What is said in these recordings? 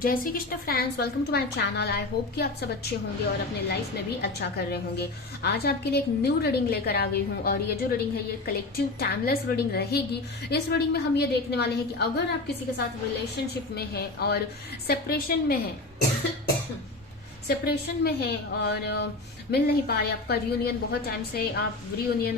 जय Shri Krishna friends, welcome to my channel. I hope कि आप सब अच्छे होंगे और अपने लाइफ में भी अच्छा कर रहे होंगे। आज आपके लिए एक न्यू रीडिंग लेकर आ गई हूँ और ये जो रीडिंग है ये कलेक्टिव टाइमलेस रीडिंग रहेगी। इस रीडिंग में हम ये देखने वाले हैं कि अगर आप किसी के साथ रिलेशनशिप में है और सेपरेशन में है सेपरेशन में है और मिल नहीं पा रहे, आपका रियूनियन बहुत टाइम से आप रियूनियन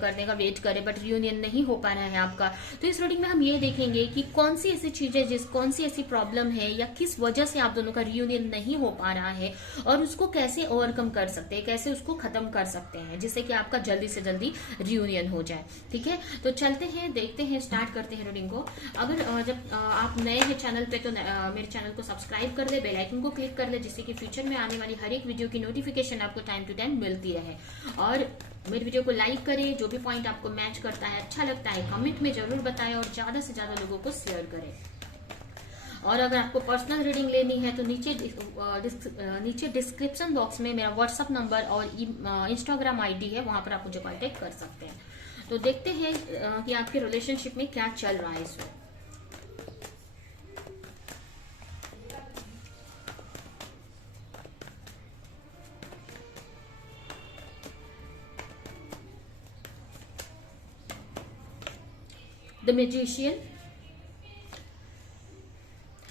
करने का वेट करें बट रियूनियन नहीं हो पा रहा है आपका, तो इस रीडिंग में हम ये देखेंगे कि कौन सी ऐसी चीजें कौन सी ऐसी प्रॉब्लम है या किस वजह से आप दोनों का रियूनियन नहीं हो पा रहा है और उसको कैसे ओवरकम कर सकते हैं, कैसे उसको खत्म कर सकते हैं जिससे कि आपका जल्दी से जल्दी रियूनियन हो जाए। ठीक है, तो चलते हैं, देखते हैं, स्टार्ट करते हैं रीडिंग को। अगर जब आप नए हैं चैनल पे तो मेरे चैनल को सब्सक्राइब कर ले, बेल आइकन को क्लिक कर ले जिससे कि फ्यूचर में आने वाली हर एक वीडियो की नोटिफिकेशन आपको टाइम टू टाइम मिलती रहे। और मेरे वीडियो को लाइक करें, जो भी पॉइंट आपको मैच करता है, अच्छा लगता है, कमेंट में जरूर बताएं और ज्यादा से ज्यादा लोगों को शेयर करें। और अगर आपको पर्सनल रीडिंग लेनी है तो नीचे डिस्क्रिप्शन बॉक्स में मेरा व्हाट्सएप नंबर और इंस्टाग्राम आईडी है, वहां पर आप मुझे कांटेक्ट कर सकते हैं। तो देखते हैं कि आपके रिलेशनशिप में क्या चल रहा है इस वक्त। द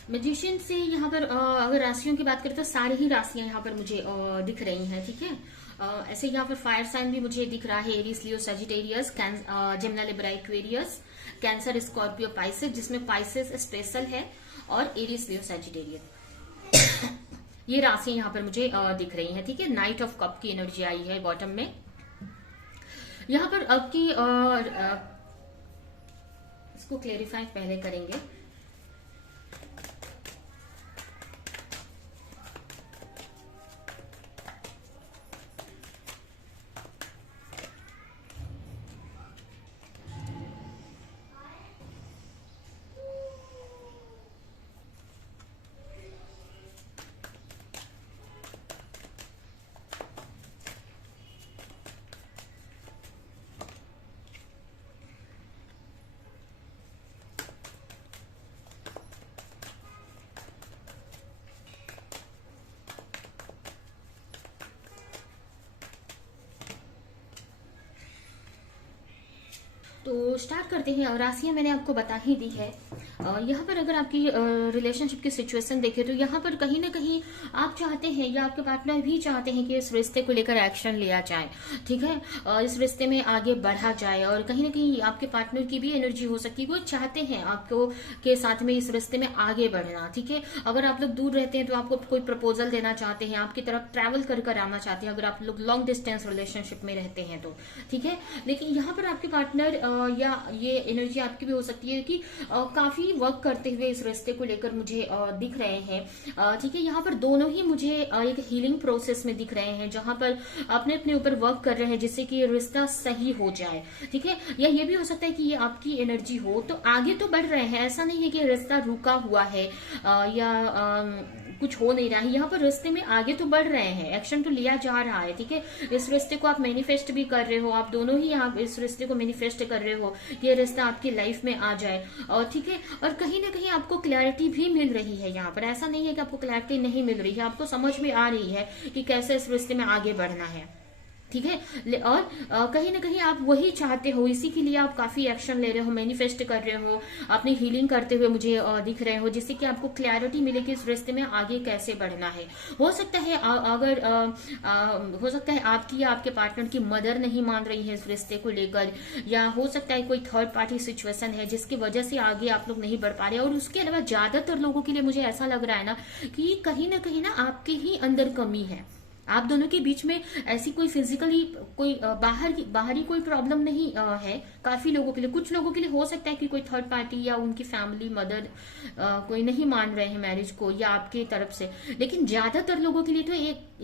मैजिशियन से यहाँ पर अगर राशियों की बात करें तो सारी ही राशियां यहाँ पर मुझे दिख रही हैं। ठीक है, ऐसे यहाँ पर फायर साइन भी मुझे दिख रहा है, Aries, Leo, Sagittarius, Gemini, Libra, Aquarius, Cancer, Scorpio, Pisces, जिसमें पाइसेस स्पेशल है, और एरीज, लियो, सजिटेरियस ये राशियां यहाँ पर मुझे दिख रही हैं। ठीक है, नाइट ऑफ कप की एनर्जी आई है बॉटम में। यहाँ पर अब की इसको क्लेरिफाई पहले करेंगे। तो स्टार्ट करते हैं। राशियां मैंने आपको बता ही दी है। यहाँ पर अगर आपकी रिलेशनशिप की सिचुएशन देखें तो यहाँ पर कहीं ना कहीं आप चाहते हैं या आपके पार्टनर भी चाहते हैं कि इस रिश्ते को लेकर एक्शन लिया जाए। ठीक है, इस रिश्ते में आगे बढ़ा जाए और कहीं ना कहीं आपके पार्टनर की भी एनर्जी हो सकती है, वो चाहते हैं आपको के साथ में इस रिश्ते में आगे बढ़ना। ठीक है, अगर आप लोग दूर रहते हैं तो आपको कोई प्रपोजल देना चाहते हैं, आपकी तरफ ट्रैवल कर आना चाहते हैं, अगर आप लोग लॉन्ग डिस्टेंस रिलेशनशिप में रहते हैं तो। ठीक है, लेकिन यहाँ पर आपके पार्टनर या ये एनर्जी आपकी भी हो सकती है कि काफी वर्क करते हुए इस रिश्ते को लेकर मुझे दिख रहे हैं। ठीक है, यहाँ पर दोनों ही मुझे एक हीलिंग प्रोसेस में दिख रहे हैं जहां पर अपने अपने ऊपर वर्क कर रहे हैं जिससे कि ये रिश्ता सही हो जाए। ठीक है, या ये भी हो सकता है कि ये आपकी एनर्जी हो तो आगे तो बढ़ रहे हैं, ऐसा नहीं है कि रिश्ता रुका हुआ है या कुछ हो नहीं रहा है। यहाँ पर रिश्ते में आगे तो बढ़ रहे हैं, एक्शन तो लिया जा रहा है। ठीक है, इस रिश्ते को आप मैनिफेस्ट भी कर रहे हो, आप दोनों ही आप इस रिश्ते को मैनिफेस्ट कर रहे हो, ये रिश्ता आपकी लाइफ में आ जाए। और ठीक है, और कहीं ना कहीं आपको क्लैरिटी भी मिल रही है। यहाँ पर ऐसा नहीं है कि आपको क्लैरिटी नहीं मिल रही है, आपको समझ में आ रही है कि कैसे इस रिश्ते में आगे बढ़ना है। ठीक है, और कहीं ना कहीं आप वही चाहते हो, इसी के लिए आप काफी एक्शन ले रहे हो, मैनिफेस्ट कर रहे हो, अपनी हीलिंग करते हुए मुझे दिख रहे हो जिससे कि आपको क्लैरिटी मिले कि इस रिश्ते में आगे कैसे बढ़ना है। हो सकता है अगर हो सकता है आपकी या आपके पार्टनर की मदर नहीं मान रही है इस रिश्ते को लेकर, या हो सकता है कोई थर्ड पार्टी सिचुएशन है जिसकी वजह से आगे आप लोग नहीं बढ़ पा रहे। और उसके अलावा ज्यादातर लोगों के लिए मुझे ऐसा लग रहा है ना कि कहीं ना आपके ही अंदर कमी है। आप दोनों के बीच में ऐसी कोई फिजिकली कोई बाहरी कोई प्रॉब्लम नहीं है। काफी लोगों के लिए, कुछ लोगों के लिए हो सकता है कि कोई थर्ड पार्टी या उनकी फैमिली मदर कोई नहीं मान रहे हैं मैरिज को या आपके तरफ से, लेकिन ज्यादातर लोगों के लिए तो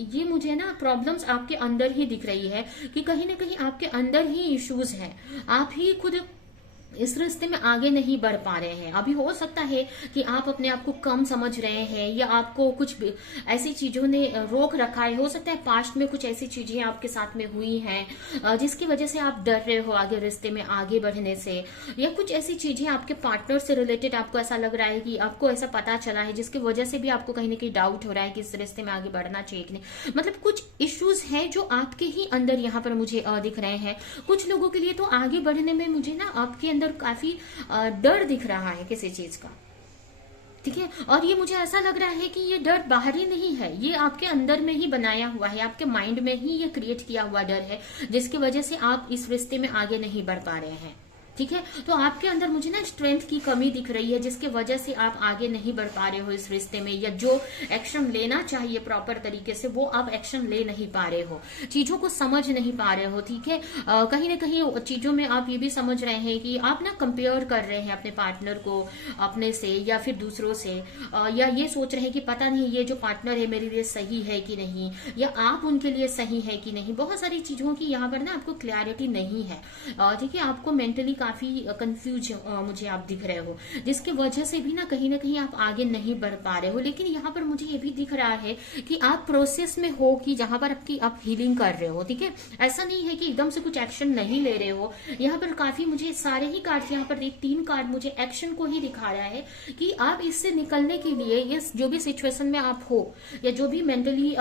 ये मुझे ना प्रॉब्लम्स आपके अंदर ही दिख रही है कि कहीं ना कहीं आपके अंदर ही इश्यूज हैं। आप ही खुद इस रास्ते में आगे नहीं बढ़ पा रहे हैं। अभी हो सकता है कि आप अपने आप को कम समझ रहे हैं, या आपको कुछ ऐसी चीजों ने रोक रखा है। हो सकता है पास्ट में कुछ ऐसी चीजें आपके साथ में हुई हैं जिसकी वजह से आप डर रहे हो आगे रिश्ते में आगे बढ़ने से, या कुछ ऐसी चीजें आपके पार्टनर से रिलेटेड आपको ऐसा लग रहा है कि आपको ऐसा पता चला है जिसकी वजह से भी आपको कहीं ना कहीं डाउट हो रहा है कि इस रिश्ते में आगे बढ़ना चाहिए कि नहीं। मतलब कुछ इश्यूज हैं जो आपके ही अंदर यहाँ पर मुझे दिख रहे हैं। कुछ लोगों के लिए तो आगे बढ़ने में मुझे ना आपके अंदर काफी डर दिख रहा है किसी चीज का, ठीक है। और ये मुझे ऐसा लग रहा है कि ये डर बाहरी नहीं है, ये आपके अंदर में ही बनाया हुआ है, आपके माइंड में ही ये क्रिएट किया हुआ डर है, जिसकी वजह से आप इस रिश्ते में आगे नहीं बढ़ पा रहे हैं, ठीक है। तो आपके अंदर मुझे ना स्ट्रेंथ की कमी दिख रही है, जिसकी वजह से आप आगे नहीं बढ़ पा रहे हो इस रिश्ते में, या जो एक्शन लेना चाहिए प्रॉपर तरीके से वो आप एक्शन ले नहीं पा रहे हो, चीजों को समझ नहीं पा रहे हो, ठीक है। कहीं ना कहीं चीजों में आप ये भी समझ रहे हैं कि आप ना कंपेयर कर रहे हैं अपने पार्टनर को अपने से या फिर दूसरों से, या ये सोच रहे हैं कि पता नहीं ये जो पार्टनर है मेरे लिए सही है कि नहीं, या आप उनके लिए सही है कि नहीं। बहुत सारी चीजों की यहाँ पर ना आपको क्लैरिटी नहीं है, ठीक है। आपको मेंटली काफी कंफ्यूज मुझे आप दिख रहे हो, जिसकी वजह से भी ना कहीं आप आगे नहीं बढ़ पा रहे हो। लेकिन यहाँ पर मुझे ये भी दिख रहा है कि आप प्रोसेस में हो, कि जहां पर आप हीलिंग कर रहे हो, ठीक है। ऐसा नहीं है कि एकदम से कुछ एक्शन नहीं ले रहे हो। यहाँ पर काफी मुझे सारे ही कार्ड, यहाँ पर 3 कार्ड मुझे एक्शन को ही दिखा रहा है कि आप इससे निकलने के लिए, ये जो भी सिचुएशन में आप हो, या जो भी मेंटली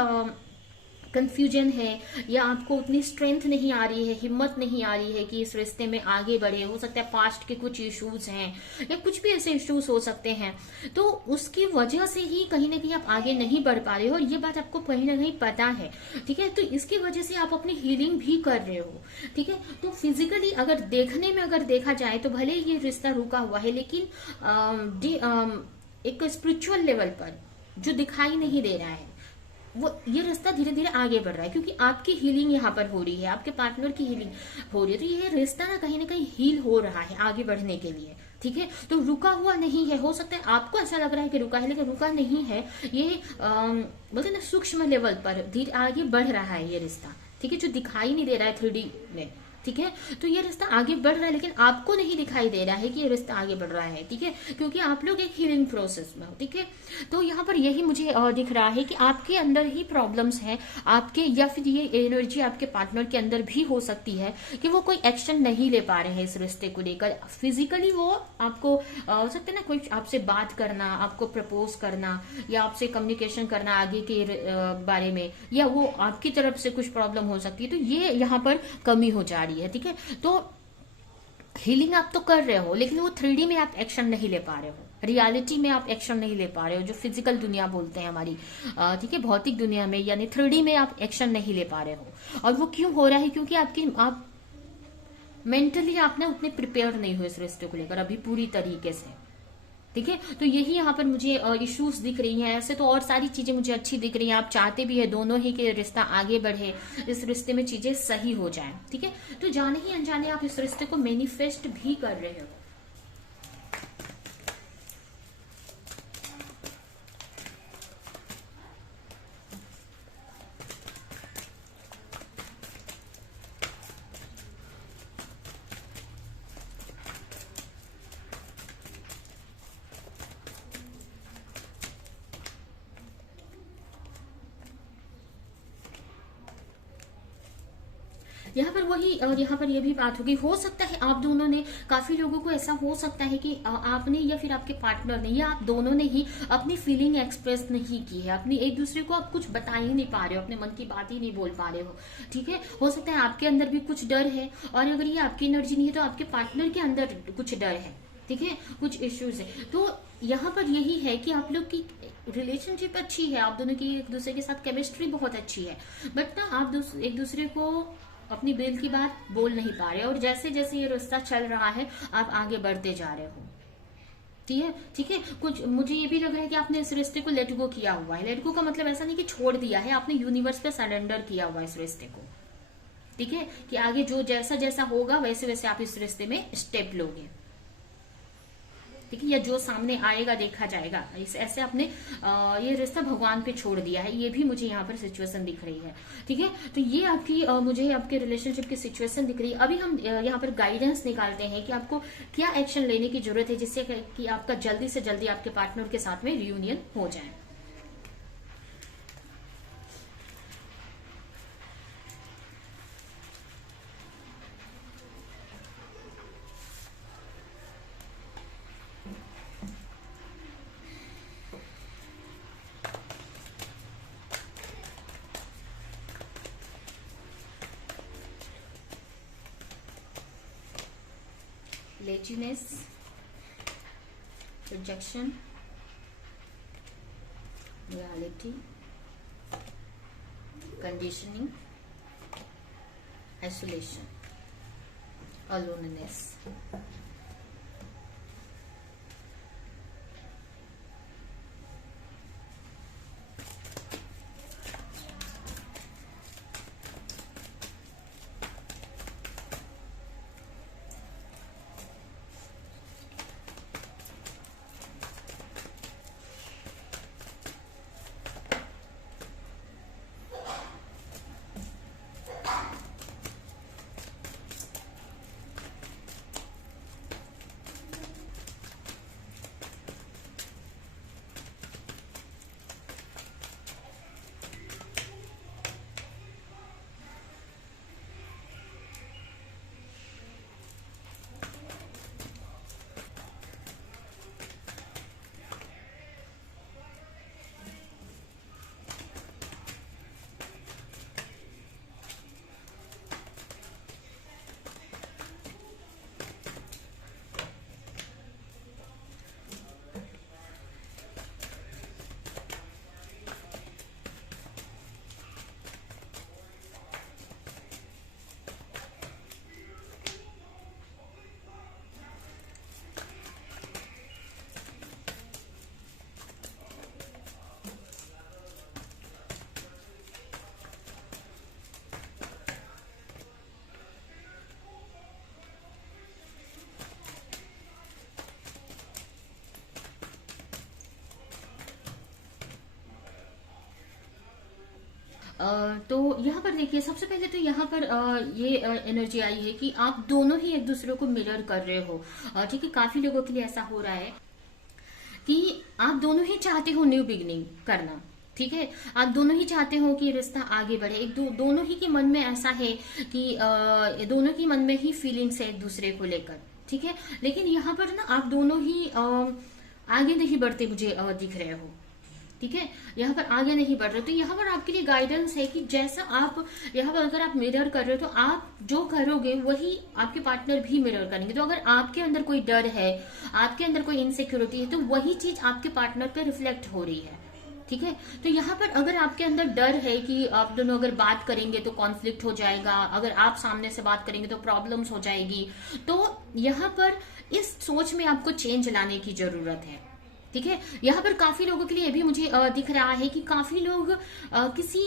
कंफ्यूजन है, या आपको उतनी स्ट्रेंथ नहीं आ रही है, हिम्मत नहीं आ रही है कि इस रिश्ते में आगे बढ़े। हो सकता है पास्ट के कुछ इश्यूज हैं, या कुछ भी ऐसे इश्यूज हो सकते हैं, तो उसकी वजह से ही कहीं ना कहीं आप आगे नहीं बढ़ पा रहे हो, और ये बात आपको कहीं ना कहीं पता है, ठीक है। तो इसकी वजह से आप अपनी हीलिंग भी कर रहे हो, ठीक है। तो फिजिकली अगर देखने में अगर देखा जाए तो भले ये रिश्ता रुका हुआ है, लेकिन एक स्पिरिचुअल लेवल पर जो दिखाई नहीं दे रहा है, वो ये रास्ता धीरे धीरे आगे बढ़ रहा है, क्योंकि आपकी हीलिंग यहाँ पर हो रही है, आपके पार्टनर की हीलिंग हो रही है। तो ये रिश्ता ना कहीं हील हो रहा है आगे बढ़ने के लिए, ठीक है। तो रुका हुआ नहीं है। हो सकता है आपको ऐसा लग रहा है कि रुका है, लेकिन रुका नहीं है। ये बोलते ना सूक्ष्म लेवल पर धीरे आगे बढ़ रहा है ये रिश्ता, ठीक है, जो दिखाई नहीं दे रहा है 3D में, ठीक है। तो ये रिश्ता आगे बढ़ रहा है, लेकिन आपको नहीं दिखाई दे रहा है कि ये रिश्ता आगे बढ़ रहा है, ठीक है, क्योंकि आप लोग एक हीलिंग प्रोसेस में हो, ठीक है। तो यहाँ पर यही मुझे दिख रहा है कि आपके अंदर ही प्रॉब्लम्स हैं आपके, या फिर ये एनर्जी आपके पार्टनर के अंदर भी हो सकती है कि वो कोई एक्शन नहीं ले पा रहे हैं इस रिश्ते को लेकर। फिजिकली वो आपको हो सकता है ना कोई आपसे बात करना, आपको प्रपोज करना, या आपसे कम्युनिकेशन करना आगे के बारे में, या वो आपकी तरफ से कुछ प्रॉब्लम हो सकती है। तो ये यहाँ पर कमी हो जा रही है, ठीक है। तो हीलिंग आप तो कर रहे हो, लेकिन वो 3D में आप एक्शन नहीं ले पा रहे हो, रियलिटी में आप एक्शन नहीं ले पा रहे हो, जो फिजिकल दुनिया बोलते हैं हमारी, ठीक है, भौतिक दुनिया में, यानी 3D में आप एक्शन नहीं ले पा रहे हो। और वो क्यों हो रहा है? क्योंकि आप मेंटली आप ना उतने प्रिपेयर नहीं हुए इस रिश्ते को लेकर अभी पूरी तरीके से, ठीक है। तो यही यहाँ पर मुझे इश्यूज दिख रही हैं। ऐसे तो और सारी चीजें मुझे अच्छी दिख रही हैं, आप चाहते भी है दोनों ही कि रिश्ता आगे बढ़े, इस रिश्ते में चीजें सही हो जाएं, ठीक है। तो जाने ही अनजाने आप इस रिश्ते को मैनिफेस्ट भी कर रहे हो। यहाँ पर वही, और यहाँ पर यह भी बात होगी, हो सकता है आप दोनों ने, काफी लोगों को ऐसा हो सकता है कि आपने या फिर आपके पार्टनर ने या आप दोनों ने ही अपनी फीलिंग एक्सप्रेस नहीं की है, अपनी एक दूसरे को आप कुछ बता ही नहीं पा रहे हो, अपने मन की बात ही नहीं बोल पा रहे हो, ठीक है। हो सकता है आपके अंदर भी कुछ डर है, और अगर ये आपकी एनर्जी नहीं है तो आपके पार्टनर के अंदर कुछ डर है, ठीक है, कुछ इश्यूज है। तो यहाँ पर यही है कि आप लोग की रिलेशनशिप अच्छी है, आप दोनों की एक दूसरे के साथ केमिस्ट्री बहुत अच्छी है, बट ना आप एक दूसरे को अपनी दिल की बात बोल नहीं पा रहे, और जैसे जैसे ये रास्ता चल रहा है आप आगे बढ़ते जा रहे हो, ठीक है, ठीक है। कुछ मुझे ये भी लग रहा है कि आपने इस रिश्ते को लेट गो किया हुआ है। लेट गो का मतलब ऐसा नहीं कि छोड़ दिया है, आपने यूनिवर्स पे सरेंडर किया हुआ है इस रिश्ते को, ठीक है, कि आगे जो जैसा जैसा होगा वैसे वैसे आप इस रिश्ते में स्टेप लोगे। ठीक है, या जो सामने आएगा देखा जाएगा, इस ऐसे आपने ये रिश्ता भगवान पे छोड़ दिया है, ये भी मुझे यहाँ पर सिचुएशन दिख रही है। ठीक है, तो ये आपकी मुझे आपके रिलेशनशिप की सिचुएशन दिख रही है। अभी हम यहाँ पर गाइडेंस निकालते हैं कि आपको क्या एक्शन लेने की जरूरत है जिससे कि आपका जल्दी से जल्दी आपके पार्टनर के साथ में रियूनियन हो जाए। Laziness, rejection, reality, conditioning, isolation, aloneness. तो यहाँ पर देखिए, सबसे पहले तो यहाँ पर ये एनर्जी आई है कि आप दोनों ही एक दूसरे को मिरर कर रहे हो। ठीक है, काफी लोगों के लिए ऐसा हो रहा है कि आप दोनों ही चाहते हो न्यू बिगनिंग करना। ठीक है, आप दोनों ही चाहते हो कि रिश्ता आगे बढ़े। दोनों ही के मन में ऐसा है कि दोनों के मन में ही फीलिंग्स है एक दूसरे को लेकर। ठीक है, लेकिन यहाँ पर ना आप दोनों ही आगे नहीं बढ़ते मुझे दिख रहे हो। ठीक है, यहाँ पर आगे नहीं बढ़ रहे, तो यहाँ पर आपके लिए गाइडेंस है कि जैसा आप यहाँ पर अगर आप मिरर कर रहे हो तो आप जो करोगे वही आपके पार्टनर भी मिरर करेंगे। तो अगर आपके अंदर कोई डर है, आपके अंदर कोई इनसिक्योरिटी है, तो वही चीज आपके पार्टनर पे रिफ्लेक्ट हो रही है। ठीक है, तो यहाँ पर अगर आपके अंदर डर है कि आप दोनों अगर बात करेंगे तो कॉन्फ्लिक्ट हो जाएगा, अगर आप सामने से बात करेंगे तो प्रॉब्लम्स हो जाएगी, तो यहाँ पर इस सोच में आपको चेंज लाने की जरूरत है। ठीक है, यहाँ पर काफी लोगों के लिए भी मुझे दिख रहा है कि काफी लोग किसी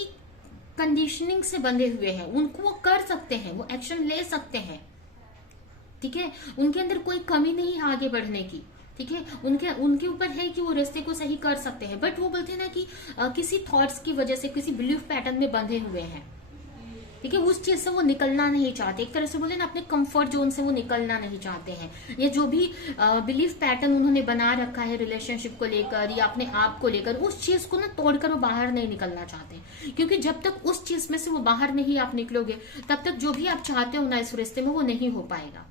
कंडीशनिंग से बंधे हुए हैं। उनको वो कर सकते हैं, वो एक्शन ले सकते हैं। ठीक है, उनके अंदर कोई कमी नहीं है आगे बढ़ने की। ठीक है, उनके ऊपर है कि वो रास्ते को सही कर सकते हैं, बट वो बोलते हैं ना कि किसी थॉट्स की वजह से, किसी बिलीफ पैटर्न में बंधे हुए हैं। ठीक है, उस चीज से वो निकलना नहीं चाहते। एक तरह से बोले ना, अपने कंफर्ट जोन से वो निकलना नहीं चाहते हैं। ये जो भी बिलीफ पैटर्न उन्होंने बना रखा है रिलेशनशिप को लेकर या अपने आप को लेकर, उस चीज को ना तोड़कर वो बाहर नहीं निकलना चाहते। क्योंकि जब तक उस चीज में से वो बाहर नहीं आप निकलोगे, तब तक जो भी आप चाहते हो ना इस रिश्ते में, वो नहीं हो पाएगा।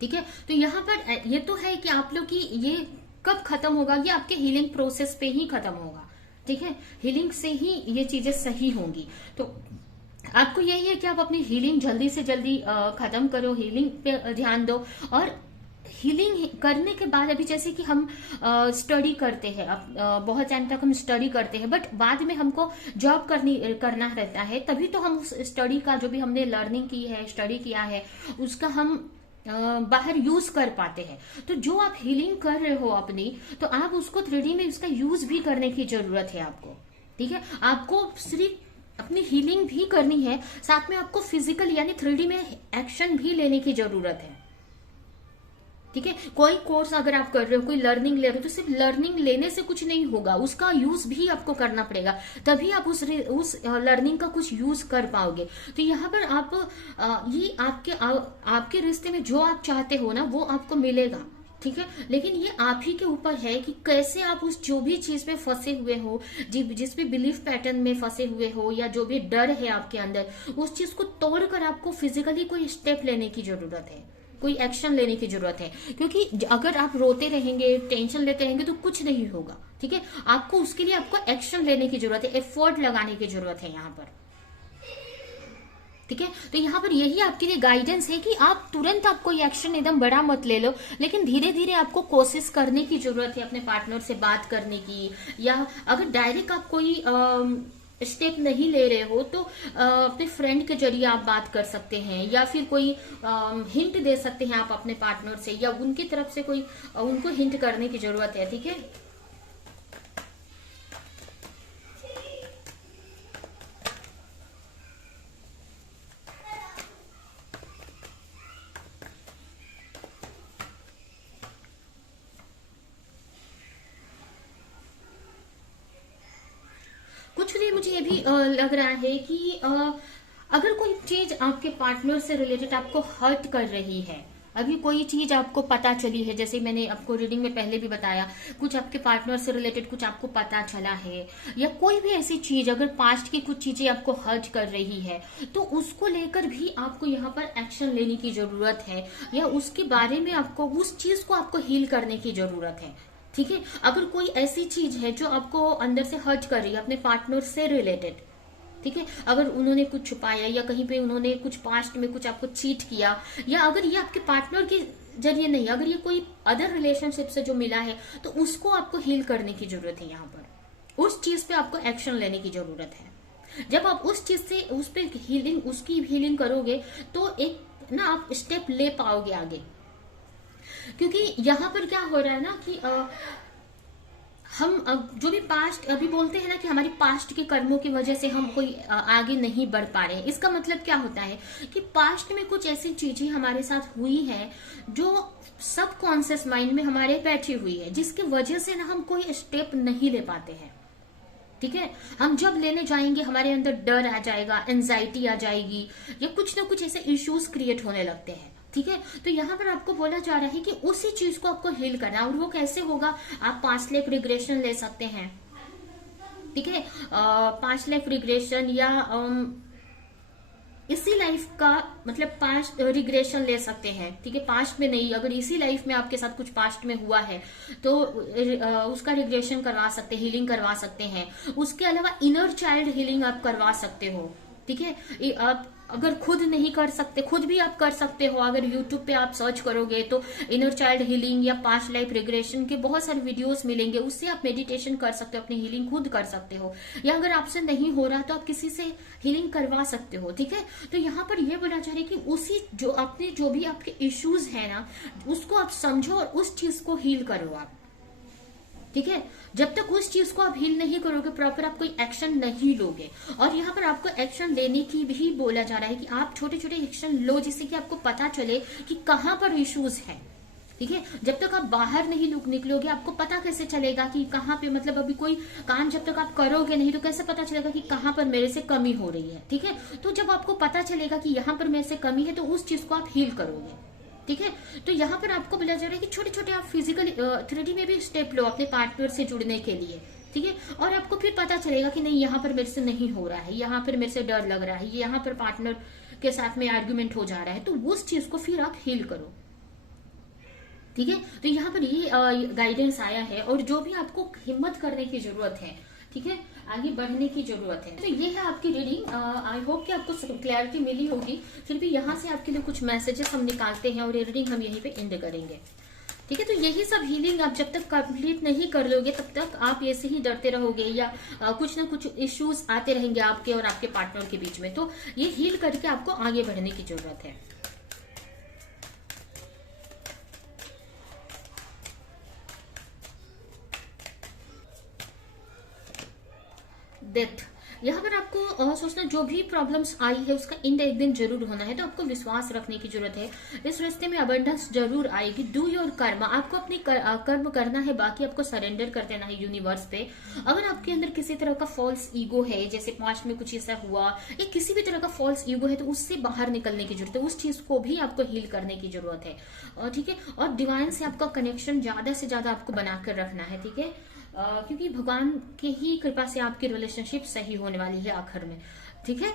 ठीक है, तो यहाँ पर ये तो है कि आप लोग की ये कब खत्म होगा, ये आपके हीलिंग प्रोसेस पे ही खत्म होगा। ठीक है, हीलिंग से ही ये चीजें सही होंगी। तो आपको यही है कि आप अपनी हीलिंग जल्दी से जल्दी खत्म करो, हीलिंग पे ध्यान दो। और हीलिंग करने के बाद, अभी जैसे कि हम स्टडी करते हैं, अब बहुत टाइम तक हम स्टडी करते हैं, बट बाद में हमको जॉब करना रहता है, तभी तो हम उस स्टडी का जो भी हमने लर्निंग की है, स्टडी किया है, उसका हम बाहर यूज कर पाते हैं। तो जो आप हीलिंग कर रहे हो अपनी, तो आप उसको 3D में उसका यूज भी करने की जरूरत है आपको। ठीक है, आपको सिर्फ अपनी हीलिंग भी करनी है, साथ में आपको फिजिकल यानी 3D में एक्शन भी लेने की जरूरत है। ठीक है, कोई कोर्स अगर आप कर रहे हो, कोई लर्निंग ले रहे हो, तो सिर्फ लर्निंग लेने से कुछ नहीं होगा, उसका यूज भी आपको करना पड़ेगा, तभी आप उस लर्निंग का कुछ यूज कर पाओगे। तो यहाँ पर आप ये आपके रिश्ते में जो आप चाहते हो ना, वो आपको मिलेगा। ठीक है, लेकिन ये आप ही के ऊपर है कि कैसे आप उस जो भी चीज में फंसे हुए हो, जिस भी बिलीफ पैटर्न में फंसे हुए हो, या जो भी डर है आपके अंदर, उस चीज को तोड़कर आपको फिजिकली कोई स्टेप लेने की जरूरत है, कोई एक्शन लेने की जरूरत है। क्योंकि अगर आप रोते रहेंगे, टेंशन लेते रहेंगे, तो कुछ नहीं होगा। ठीक है, आपको उसके लिए आपको एक्शन लेने की जरूरत है, एफर्ट लगाने की जरूरत है यहाँ पर। ठीक है, तो यहाँ पर यही आपके लिए गाइडेंस है कि आप तुरंत आप कोई एक्शन एकदम बड़ा मत ले लो, लेकिन धीरे धीरे आपको कोशिश करने की जरूरत है अपने पार्टनर से बात करने की। या अगर डायरेक्ट आप कोई स्टेप नहीं ले रहे हो, तो अपने फ्रेंड के जरिए आप बात कर सकते हैं, या फिर कोई हिंट दे सकते हैं आप अपने पार्टनर से, या उनकी तरफ से कोई उनको हिंट करने की जरूरत है। ठीक है, कुछ नहीं, मुझे ये भी लग रहा है कि अगर कोई चीज आपके पार्टनर से रिलेटेड आपको हर्ट कर रही है, अभी कोई चीज आपको पता चली है, जैसे मैंने आपको रीडिंग में पहले भी बताया, कुछ आपके पार्टनर से रिलेटेड कुछ आपको पता चला है, या कोई भी ऐसी चीज अगर पास्ट की कुछ चीजें आपको हर्ट कर रही है, तो उसको लेकर भी आपको यहाँ पर एक्शन लेने की जरूरत है, या उसके बारे में आपको उस चीज को आपको हील करने की जरूरत है। ठीक है, अगर कोई ऐसी चीज है जो आपको अंदर से हर्ट कर रही है अपने पार्टनर से रिलेटेड, ठीक है, अगर उन्होंने कुछ छुपाया, या कहीं पे उन्होंने कुछ पास्ट में कुछ आपको चीट किया, या अगर ये आपके पार्टनर के जरिए नहीं, अगर ये कोई अदर रिलेशनशिप से जो मिला है, तो उसको आपको हील करने की जरूरत है। यहाँ पर उस चीज पे आपको एक्शन लेने की जरूरत है। जब आप उस चीज से उस पे हीलिंग, उसकी हीलिंग करोगे, तो एक ना आप स्टेप ले पाओगे आगे। क्योंकि यहाँ पर क्या हो रहा है ना कि हम जो भी पास्ट अभी बोलते हैं ना कि हमारी पास्ट के कर्मों की वजह से हम कोई आगे नहीं बढ़ पा रहे हैं। इसका मतलब क्या होता है कि पास्ट में कुछ ऐसी चीजें हमारे साथ हुई है जो सब कॉन्शियस माइंड में हमारे बैठी हुई है, जिसकी वजह से ना हम कोई स्टेप नहीं ले पाते हैं। ठीक है, हम जब लेने जाएंगे हमारे अंदर डर आ जाएगा, एंजाइटी आ जाएगी, या कुछ ना कुछ ऐसे इश्यूज क्रिएट होने लगते हैं। ठीक है, तो यहाँ पर आपको बोला जा रहा है कि उसी चीज को आपको हील करना है। और वो कैसे होगा? आप 5 लाइफ रिग्रेशन ले सकते हैं। ठीक है, 5 लाइफ रिग्रेशन, या इसी लाइफ का मतलब पास्ट रिग्रेशन ले सकते हैं। ठीक है, पास्ट में नहीं, अगर इसी लाइफ में आपके साथ कुछ पास्ट में हुआ है तो उसका रिग्रेशन करवा सकते हैं, हीलिंग करवा सकते हैं। उसके अलावा इनर चाइल्ड हीलिंग आप करवा सकते हो। ठीक है, आप अगर खुद नहीं कर सकते, खुद भी आप कर सकते हो। अगर YouTube पे आप सर्च करोगे तो इनर चाइल्ड हीलिंग या पास्ट लाइफ रिग्रेशन के बहुत सारे वीडियोस मिलेंगे, उससे आप मेडिटेशन कर सकते हो, अपनी हीलिंग खुद कर सकते हो। या अगर आपसे नहीं हो रहा तो आप किसी से हीलिंग करवा सकते हो। ठीक है, तो यहाँ पर यह बोला जा रहा है कि उसी जो भी आपके इश्यूज है ना, उसको आप समझो और उस चीज को हील करो आप। ठीक है, जब तक उस चीज को आप हील नहीं करोगे प्रॉपर, आप कोई एक्शन नहीं लोगे। और यहाँ पर आपको एक्शन लेने की भी बोला जा रहा है कि आप छोटे छोटे एक्शन लो, जिससे कि आपको पता चले कि कहाँ पर इश्यूज है। ठीक है, जब तक आप बाहर नहीं निकलोगे आपको पता कैसे चलेगा कि कहाँ पे, मतलब अभी कोई काम जब तक आप करोगे नहीं तो कैसे पता चलेगा कि कहाँ पर मेरे से कमी हो रही है। ठीक है, तो जब आपको पता चलेगा कि यहाँ पर मेरे से कमी है तो उस चीज को आप हील करोगे। ठीक है, तो यहाँ पर आपको बोला जा रहा है कि छोटे छोटे आप फिजिकल 3D में भी स्टेप लो अपने पार्टनर से जुड़ने के लिए। ठीक है, और आपको फिर पता चलेगा कि नहीं, यहाँ पर मेरे से नहीं हो रहा है, यहाँ पर मेरे से डर लग रहा है, यहाँ पर पार्टनर के साथ में आर्ग्यूमेंट हो जा रहा है, तो उस चीज को फिर आप हील करो। ठीक है, तो यहाँ पर ये गाइडेंस आया है, और जो भी आपको हिम्मत करने की जरूरत है, ठीक है, आगे बढ़ने की जरूरत है। तो ये है आपकी रीडिंग। आई होप कि आपको क्लैरिटी मिली होगी। फिर भी यहाँ से आपके लिए कुछ मैसेजेस हम निकालते हैं और ये रीडिंग हम यहीं पे एंड करेंगे। ठीक है, तो यही सब हीलिंग आप जब तक कंप्लीट नहीं कर लोगे तब तक आप ऐसे ही डरते रहोगे, या कुछ ना कुछ इश्यूज आते रहेंगे आपके और आपके पार्टनर के बीच में। तो ये हील करके आपको आगे बढ़ने की जरूरत है। डेथ, यहाँ पर आपको सोचना जो भी प्रॉब्लम्स आई है उसका एंड एक दिन जरूर होना है, तो आपको विश्वास रखने की जरूरत है। इस रिश्ते में अबंडेंस जरूर आएगी। डू योर कर्म, आपको अपनी कर्म करना है, बाकी आपको सरेंडर कर देना है यूनिवर्स पे। अगर आपके अंदर किसी तरह का फॉल्स ईगो है, जैसे पास्ट में कुछ ऐसा हुआ या किसी भी तरह का फॉल्स ईगो है, तो उससे बाहर निकलने की जरूरत है, उस चीज को भी आपको हील करने की जरूरत है। ठीक है, और डिवाइन से आपका कनेक्शन ज्यादा से ज्यादा आपको बनाकर रखना है। ठीक है, क्योंकि भगवान की ही कृपा से आपकी रिलेशनशिप सही होने वाली है आखिर में। ठीक है,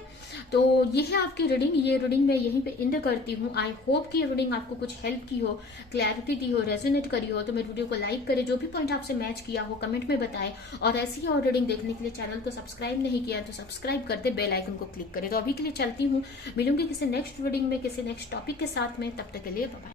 तो ये है आपकी रीडिंग। ये रीडिंग मैं यहीं पे एंड करती हूँ। आई होप कि ये रीडिंग आपको कुछ हेल्प की हो, क्लैरिटी दी हो, रेजोनेट करी हो। तो मेरे वीडियो को लाइक करें, जो भी पॉइंट आपसे मैच किया हो कमेंट में बताएं, और ऐसी ही और रीडिंग देखने के लिए चैनल को सब्सक्राइब नहीं किया तो सब्सक्राइब करते, बेल आइकन को क्लिक करें। तो अभी के लिए चलती हूँ, मिलूंगी किसी नेक्स्ट रीडिंग में किसी नेक्स्ट टॉपिक के साथ में। तब तक के लिए बाय।